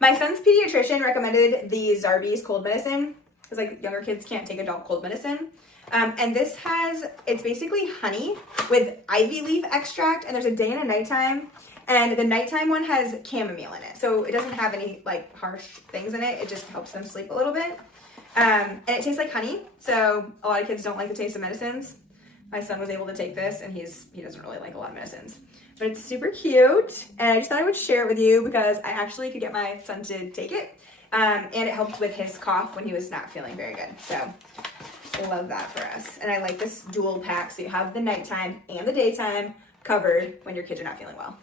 My son's pediatrician recommended the Zarbee's cold medicine because like younger kids can't take adult cold medicine. And this it's basically honey with ivy leaf extract, and there's a day and a nighttime. And the nighttime one has chamomile in it. So it doesn't have any like harsh things in it. It just helps them sleep a little bit. And it tastes like honey. So a lot of kids don't like the taste of medicines. My son was able to take this, and he doesn't really like a lot of medicines. But it's super cute. And I just thought I would share it with you because I actually could get my son to take it. And it helped with his cough when he was not feeling very good. So I love that for us. And I like this dual pack. So you have the nighttime and the daytime covered when your kids are not feeling well.